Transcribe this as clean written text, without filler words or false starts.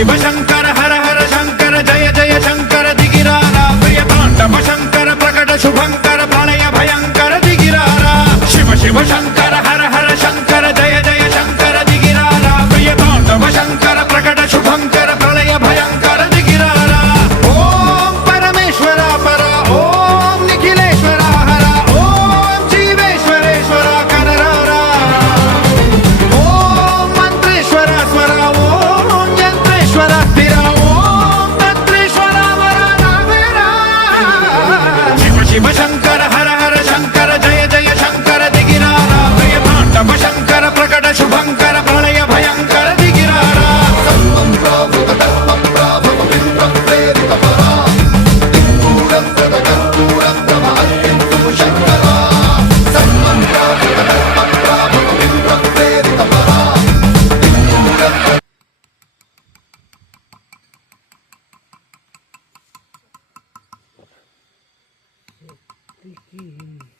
शिव शंकर हर हर शंकर जय जय शंकर दिगिरारा प्रिय तांडव शंकर प्रकट शुभंकर प्रलय भयंकर दिगिरारा शिव शिव शंकर हर हर शंकर जय जय शंकर दिगिरारा प्रिय तांडव शंकर प्रकट शुभंकर प्रलय भयंकर दिगिरारा ओम परमेश्वरा परा ओम निखिलेश्वरा हरा ओम जीवेश्वरेश्वरा कनरारा ओम मंत्रेश्वरा स्वरा ओम यंत्रेश्वरा स्थिरा ओम तंत्रेश्वरा वरा नागेरा शिव शिव शंकर हर हर शंकर जय जय शंकर दिगिरारा प्रिय तांडव शंकर प्रकट शुभंकर प्रलय भयंकर दिगिरारा Tiki.